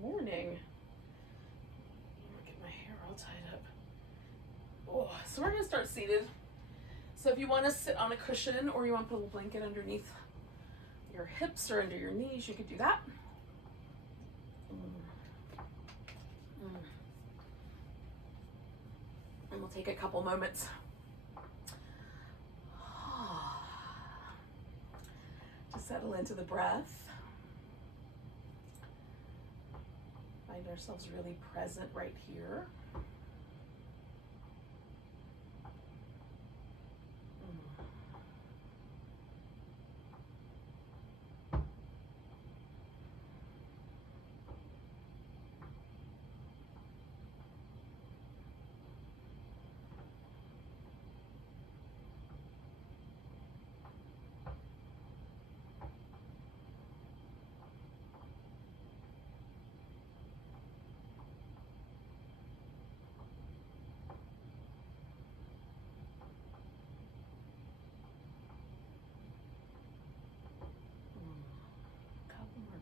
morning. Get my hair all tied up. Oh, so we're gonna start seated. So if you want to sit on a cushion or you want to put a blanket underneath your hips or under your knees, you could do that. And we'll take a couple moments to settle into the breath. Find ourselves really present right here.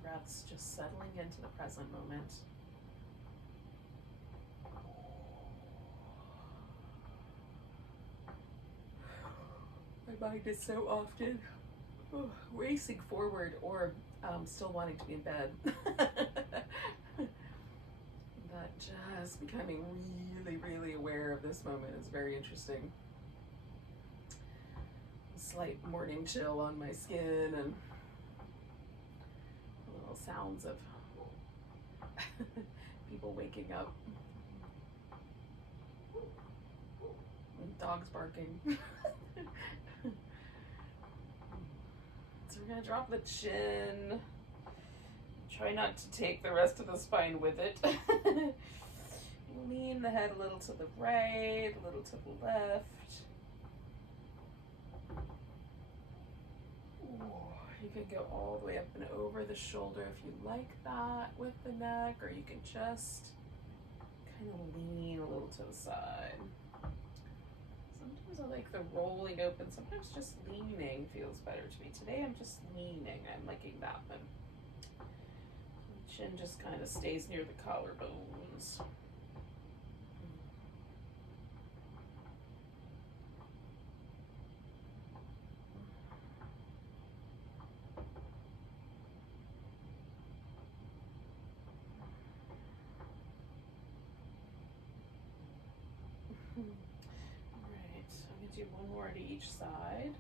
Breaths, just settling into the present moment. My mind is so often racing forward or still wanting to be in bed. But just becoming really aware of this moment is very interesting. A slight morning chill on my skin and sounds of people waking up, and dogs barking. So we're gonna drop the chin. Try not to take the rest of the spine with it. Lean the head a little to the right, a little to the left. You can go all the way up and over the shoulder if you like that with the neck, or you can just kind of lean a little to the side. Sometimes I like the rolling open, sometimes just leaning feels better to me. Today I'm just leaning, I'm liking that one. The chin just kind of stays near the collarbones. Alright, so I'm going to do one more to each side.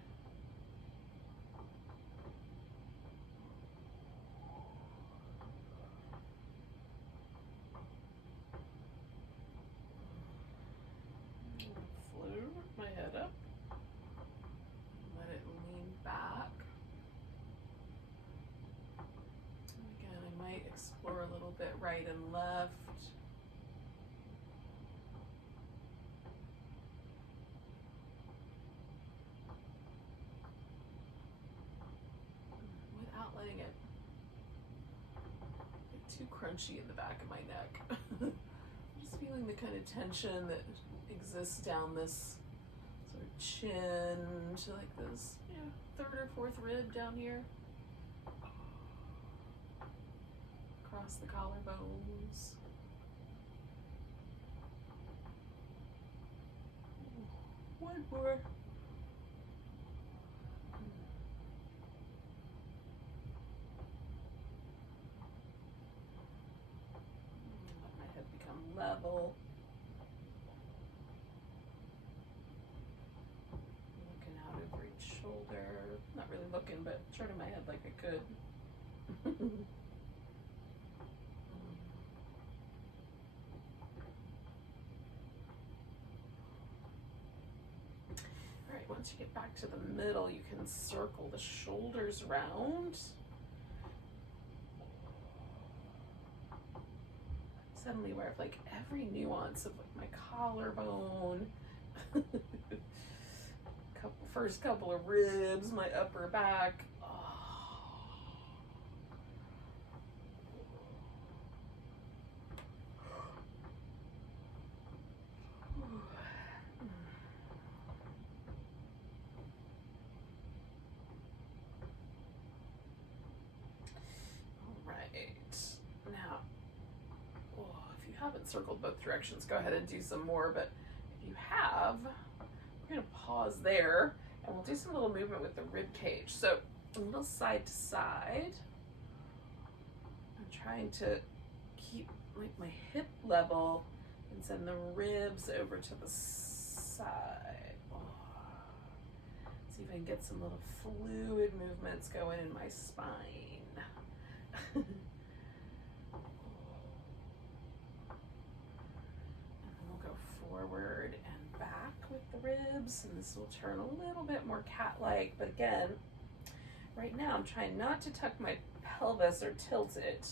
Float my head up. Let it lean back. Again, I might explore a little bit right and left. Without letting it get too crunchy in the back of my neck. Just feeling the kind of tension that exists down this sort of chin to like this, third or fourth rib down here. Across the collarbones. One more. Let my head become level. Looking out over each shoulder. Not really looking, but turning my head like I could. Alright, once you get back to the middle, you can circle the shoulders round. Suddenly aware of like every nuance of like my collarbone, first couple of ribs, my upper back. All right, now haven't circled both directions, go ahead and do some more, but if you have, we're gonna pause there and we'll do some little movement with the rib cage. So a little side to side. I'm trying to keep like my hip level and send the ribs over to the side. Oh. See if I can get some little fluid movements going in my spine. And then we'll go forward and back with the ribs, and this will turn a little bit more cat-like, but again, right now I'm trying not to tuck my pelvis or tilt it,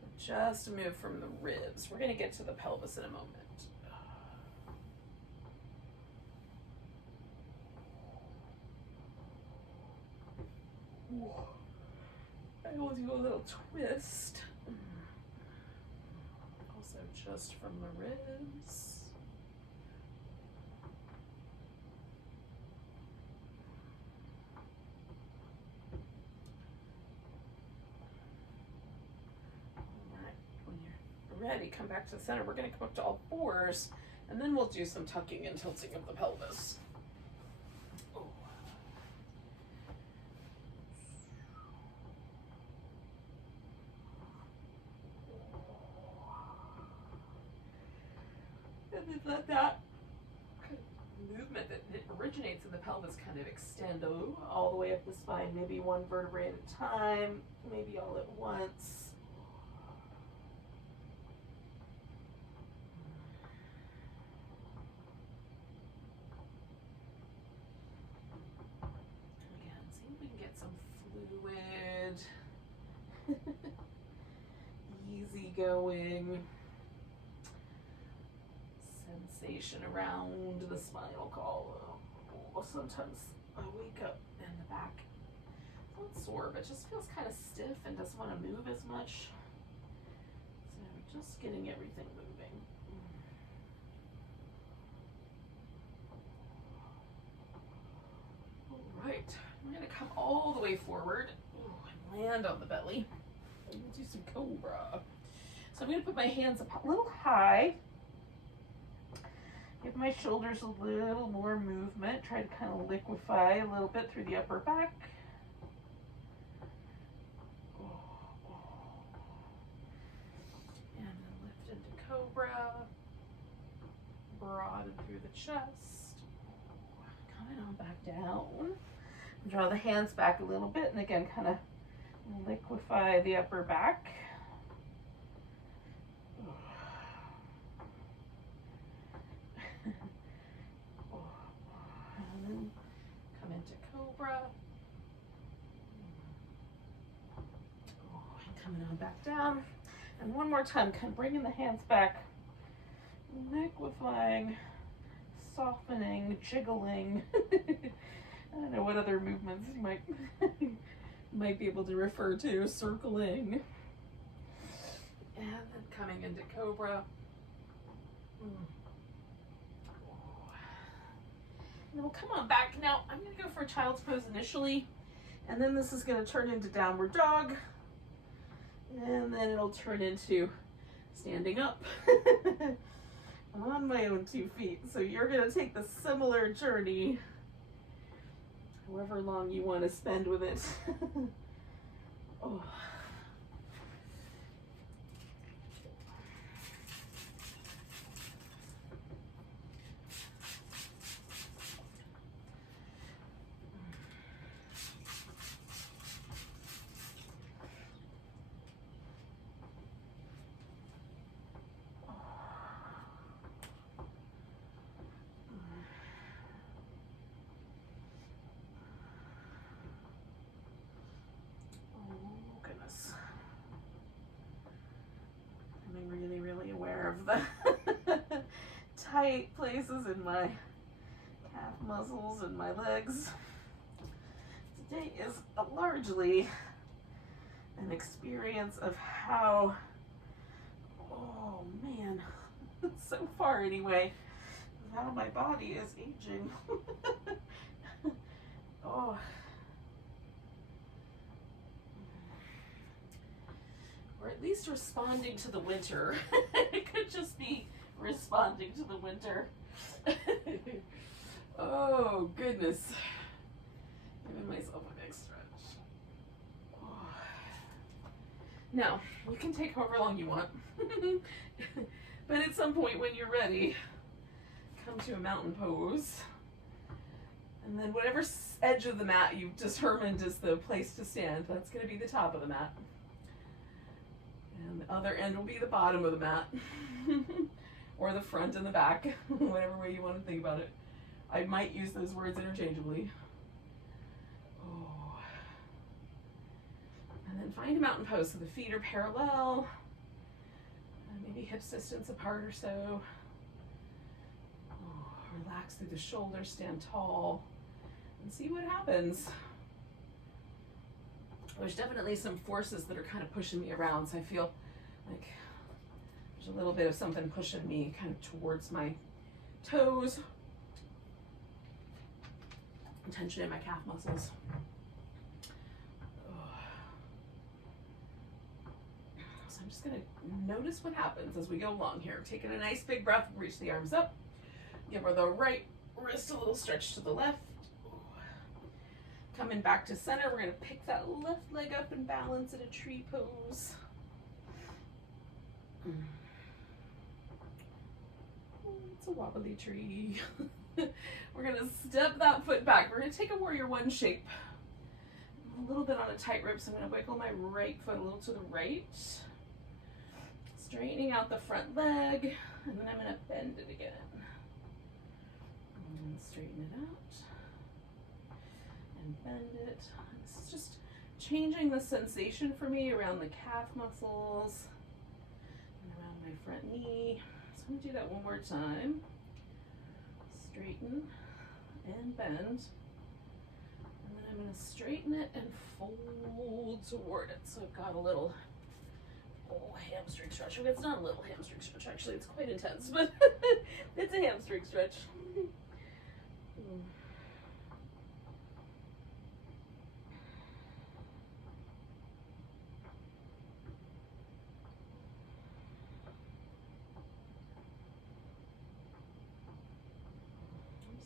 but just move from the ribs. We're gonna get to the pelvis in a moment. I will do a little twist. Also just from the ribs. Ready, come back to the center. We're going to come up to all fours, and then we'll do some tucking and tilting of the pelvis. Oh. And then let that movement that originates in the pelvis kind of extend all the way up the spine, maybe one vertebrae at a time, maybe all at once. Easygoing sensation around the spinal column. Oh, sometimes I wake up and the back is not sore, but just feels kind of stiff and doesn't want to move as much. So just getting everything moving. All right, I'm going to come all the way forward and land on the belly. We'll do some Cobra. So I'm going to put my hands up a little high. Give my shoulders a little more movement. Try to kind of liquefy a little bit through the upper back. And then lift into Cobra. Broaden through the chest. Coming on back down. Draw the hands back a little bit, and again, kind of liquefy the upper back. And then come into Cobra. And coming on back down. And one more time, kind of bringing the hands back, liquefying, softening, jiggling. I don't know what other movements you might be able to refer to. Circling. And then coming into Cobra. And then we'll come on back. Now, I'm going to go for a child's pose initially. And then this is going to turn into downward dog. And then it'll turn into standing up. On my own 2 feet. So you're going to take the similar journey, however long you want to spend with it. Oh. Really aware of the tight places in my calf muscles and my legs. Today is largely an experience of how, oh man, so far anyway, of how my body is aging. Oh. Or at least responding to the winter. It could into the winter. Oh, goodness. Giving myself a big stretch. Oh. Now, you can take however long you want. But at some point when you're ready, come to a mountain pose. And then whatever edge of the mat you've determined is the place to stand, that's going to be the top of the mat. And the other end will be the bottom of the mat. Or the front and the back, whatever way you want to think about it. I might use those words interchangeably. Oh. And then find a mountain pose so the feet are parallel. Maybe hips distance apart or so. Oh, relax through the shoulders, stand tall, and see what happens. There's definitely some forces that are kind of pushing me around, so I feel like there's a little bit of something pushing me kind of towards my toes. Tension in my calf muscles. So I'm just gonna notice what happens as we go along here. Taking a nice big breath, reach the arms up. Give her the right wrist a little stretch to the left. Coming back to center, we're gonna pick that left leg up and balance in a tree pose. It's a wobbly tree. We're gonna step that foot back. We're gonna take a warrior one shape. A little bit on a tightrope, so I'm gonna wiggle my right foot a little to the right. Straightening out the front leg, and then I'm gonna bend it again. And straighten it out. And bend it. This is just changing the sensation for me around the calf muscles and around my front knee. So I'm gonna do that one more time. Straighten and bend. And then I'm gonna straighten it and fold toward it. So I've got a little hamstring stretch. It's not a little hamstring stretch, actually. It's quite intense, but it's a hamstring stretch.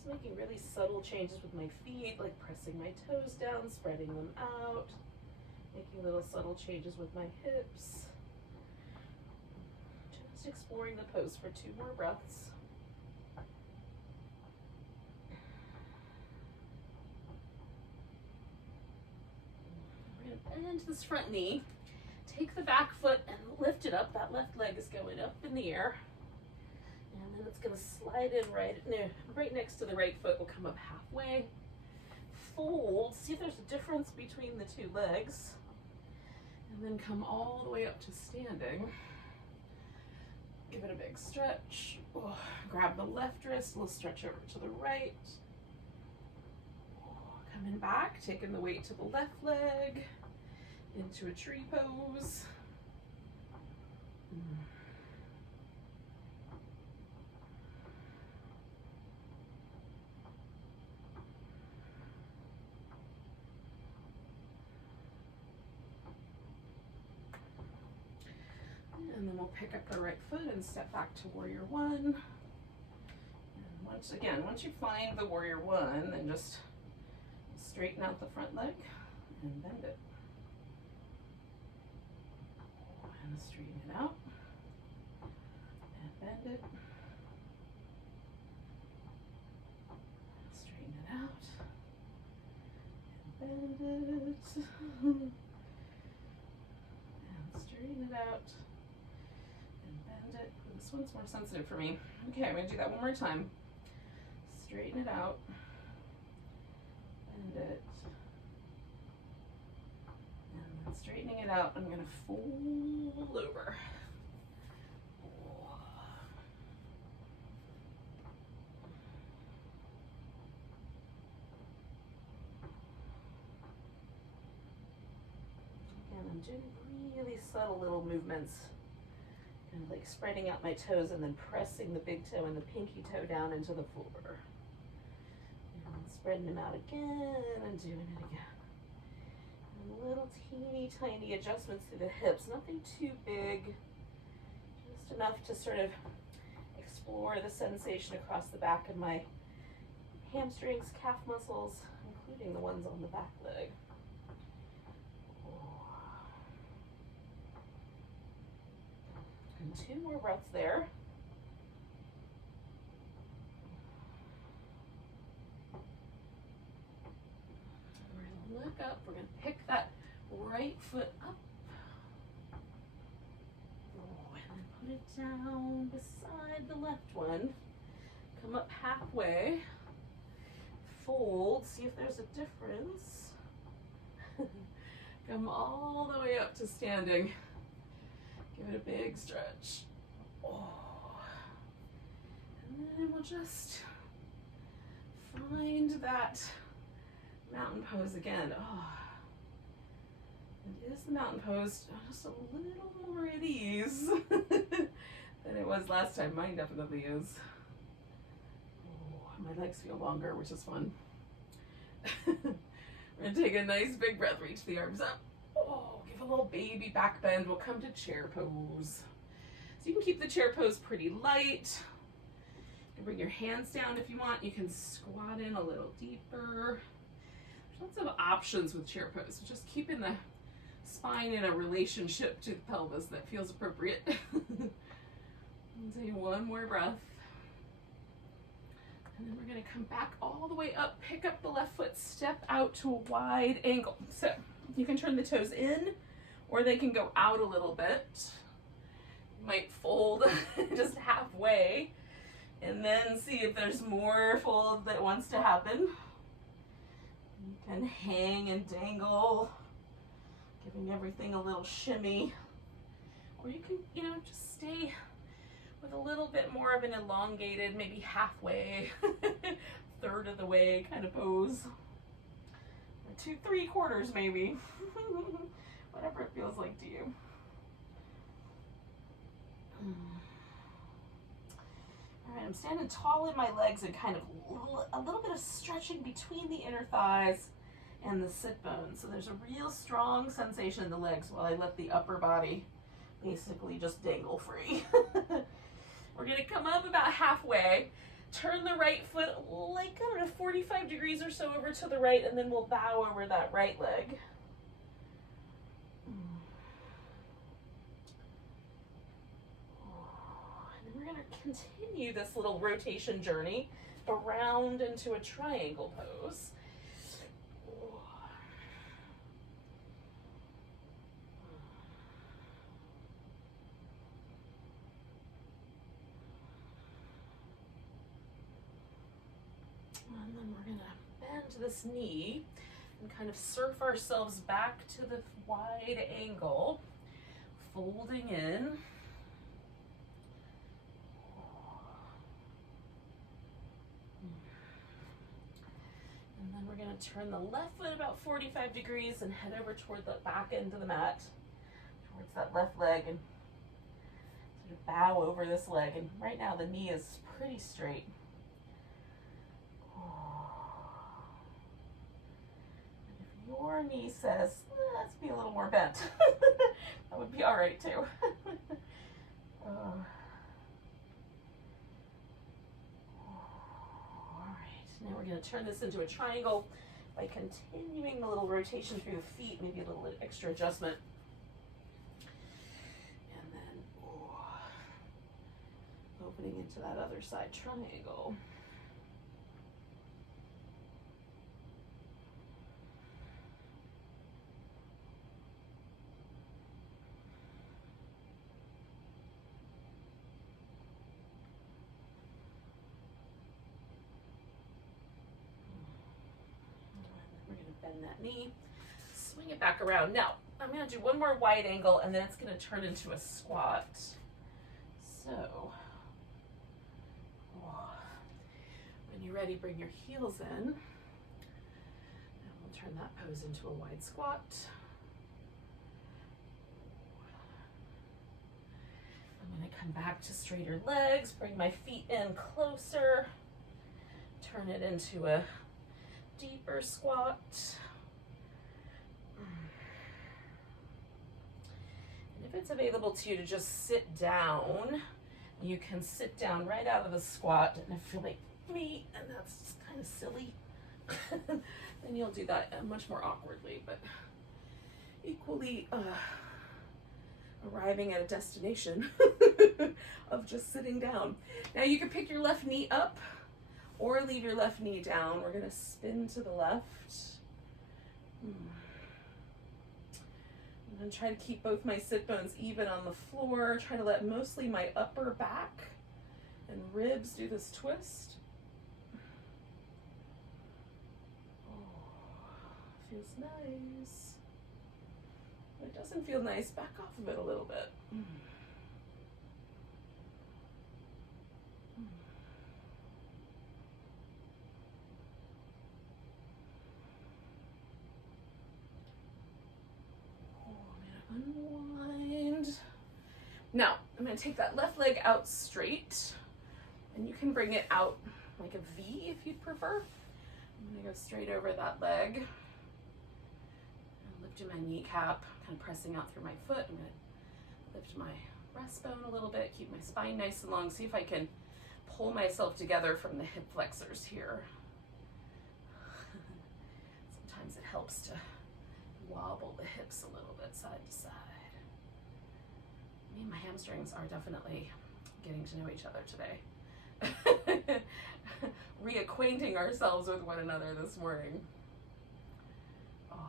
Making really subtle changes with my feet, like pressing my toes down, spreading them out, making little subtle changes with my hips. Just exploring the pose for 2 more breaths. We're going to bend this front knee, take the back foot and lift it up. That left leg is going up in the air. And then it's going to slide in right next to the right foot. Will come up halfway. Fold. See if there's a difference between the 2 legs. And then come all the way up to standing. Give it a big stretch. Oh, grab the left wrist. We'll stretch over to the right. Oh, coming back, taking the weight to the left leg. Into a tree pose. And then we'll pick up the right foot and step back to warrior one. And once you find the warrior one, then just straighten out the front leg and bend it. And straighten it out. And bend it. Straighten it out. And bend it. And straighten it out. It. This one's more sensitive for me. Okay, I'm going to do that one more time. Straighten it out. Bend it. And then straightening it out, I'm going to fold over. Again, I'm doing really subtle little movements. And like spreading out my toes and then pressing the big toe and the pinky toe down into the floor. And spreading them out again and doing it again. And little teeny tiny adjustments to the hips, nothing too big, just enough to sort of explore the sensation across the back of my hamstrings, calf muscles, including the ones on the back leg. And 2 more breaths there. We're going to look up. We're going to pick that right foot up. And then put it down beside the left one. Come up halfway. Fold. See if there's a difference. Come all the way up to standing. Give it a big stretch. Oh. And then we'll just find that mountain pose again. Oh. It is the mountain pose, just a little more at ease than it was last time. Mine definitely is. Oh, my legs feel longer, which is fun. We're gonna take a nice big breath, reach the arms up. Oh, give a little baby back bend. We'll come to chair pose. So you can keep the chair pose pretty light. You can bring your hands down if you want. You can squat in a little deeper. There's lots of options with chair pose. Just keeping the spine in a relationship to the pelvis that feels appropriate. Take one more breath. And then we're going to come back all the way up, pick up the left foot, step out to a wide angle. So you can turn the toes in, or they can go out a little bit. You might fold just halfway, and then see if there's more fold that wants to happen. You can hang and dangle, giving everything a little shimmy. Or you can, just stay with a little bit more of an elongated, maybe halfway, third of the way kind of pose. Or 2/3 maybe. Whatever it feels like to you. All right, I'm standing tall in my legs and kind of a little bit of stretching between the inner thighs and the sit bones. So there's a real strong sensation in the legs while I let the upper body basically just dangle free. We're gonna come up about halfway, turn the right foot like, 45 degrees or so over to the right, and then we'll bow over that right leg. And then we're gonna continue this little rotation journey around into a triangle pose. And then we're gonna bend this knee and kind of surf ourselves back to the wide angle, folding in. And then we're gonna turn the left foot about 45 degrees and head over toward the back end of the mat, towards that left leg, and sort of bow over this leg. And right now the knee is pretty straight. Your knee says, let's be a little more bent. That would be all right too. All right, now we're going to turn this into a triangle by continuing the little rotation through the feet, maybe a little extra adjustment. And then opening into that other side triangle. Bend that knee, swing it back around. Now, I'm going to do one more wide angle, and then it's going to turn into a squat. So, when you're ready, bring your heels in, and we'll turn that pose into a wide squat. I'm going to come back to straighter legs, bring my feet in closer, turn it into a deeper squat. And if it's available to you to just sit down You can sit down right out of the squat, and if you're like me, and that's kind of silly, then you'll do that much more awkwardly, but equally arriving at a destination of just sitting down. Now you can pick your left knee up or leave your left knee down. We're gonna spin to the left. I'm gonna try to keep both my sit bones even on the floor. Try to let mostly my upper back and ribs do this twist. Oh, feels nice. If it doesn't feel nice, back off of it a little bit. Unwind. Now, I'm going to take that left leg out straight, and you can bring it out like a V if you'd prefer. I'm going to go straight over that leg. And lifting my kneecap, kind of pressing out through my foot. I'm going to lift my breastbone a little bit, keep my spine nice and long, see if I can pull myself together from the hip flexors here. Sometimes it helps to wobble the hips a little bit side to side. Me and my hamstrings are definitely getting to know each other today. Reacquainting ourselves with one another this morning. Oh. All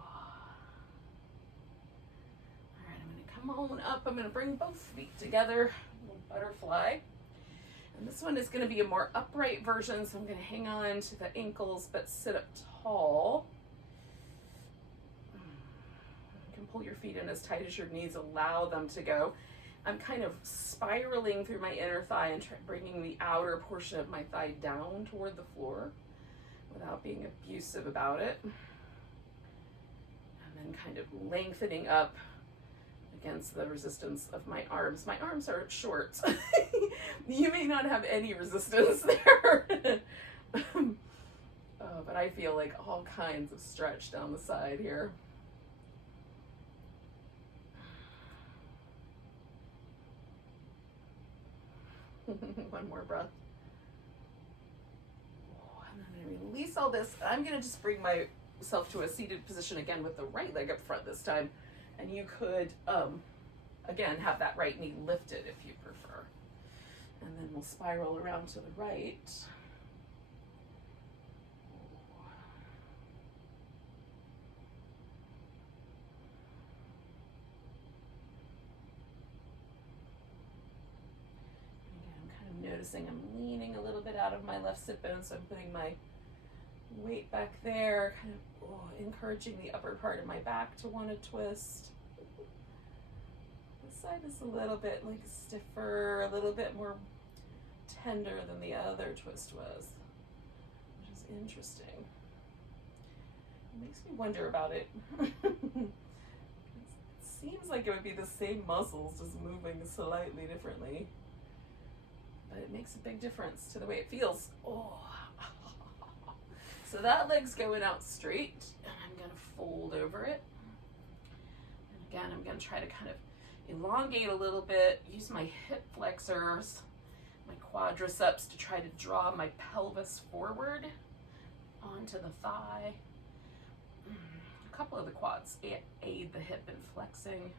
right, I'm gonna come on up. I'm gonna bring both feet together, a little butterfly. And this one is gonna be a more upright version, so I'm gonna hang on to the ankles but sit up tall. Pull your feet in as tight as your knees allow them to go. I'm kind of spiraling through my inner thigh and bringing the outer portion of my thigh down toward the floor without being abusive about it. And then kind of lengthening up against the resistance of my arms. My arms are short. You may not have any resistance there. But I feel like all kinds of stretch down the side here. One more breath. And I'm going to release all this. I'm going to just bring myself to a seated position again with the right leg up front this time. And you could, again, have that right knee lifted if you prefer. And then we'll spiral around to the right. Noticing I'm leaning a little bit out of my left sit bone, so I'm putting my weight back there, kind of encouraging the upper part of my back to want to twist. This side is a little bit like stiffer, a little bit more tender than the other twist was, which is interesting. It makes me wonder about it. It seems like it would be the same muscles, just moving slightly differently. But it makes a big difference to the way it feels. Oh. So that leg's going out straight, and I'm going to fold over it. And again, I'm going to try to kind of elongate a little bit, use my hip flexors, my quadriceps to try to draw my pelvis forward onto the thigh. A couple of the quads aid the hip in flexing.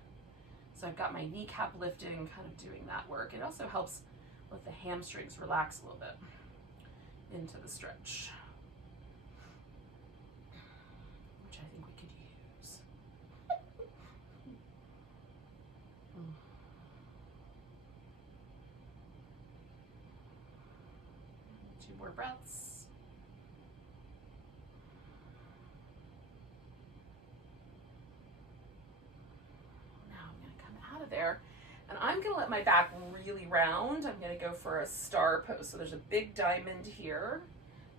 So I've got my kneecap lifting, kind of doing that work. It also helps let the hamstrings relax a little bit into the stretch, which I think we could use. Two more breaths. Now I'm going to come out of there. And I'm going to let my back really round. I'm going to go for a star pose. So there's a big diamond here.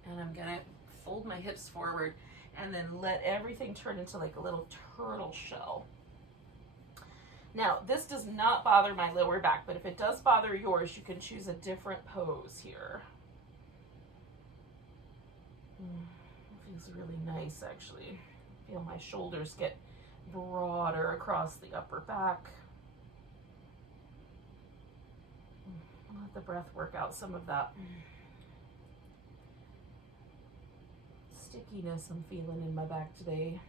And I'm going to fold my hips forward and then let everything turn into like a little turtle shell. Now, this does not bother my lower back, but if it does bother yours, you can choose a different pose here. It feels really nice, actually. I feel my shoulders get broader across the upper back. Let the breath work out some of that stickiness I'm feeling in my back today.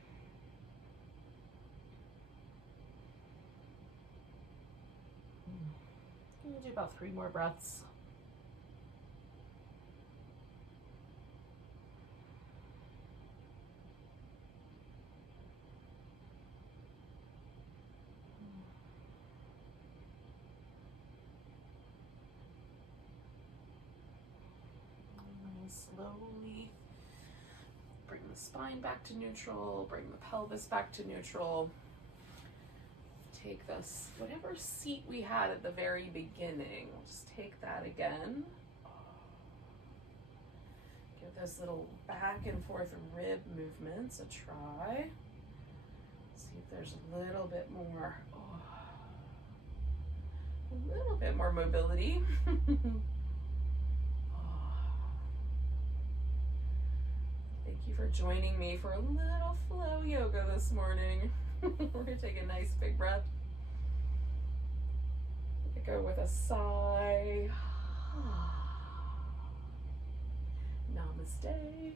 I'm gonna do about 3 more breaths. Slowly bring the spine back to neutral, bring the pelvis back to neutral. Take this, whatever seat we had at the very beginning, we'll just take that again. Give those little back and forth rib movements a try. See if there's a little bit more, a little bit more mobility. Thank you for joining me for a little flow yoga this morning. We're gonna take a nice big breath. Go with a sigh. Namaste.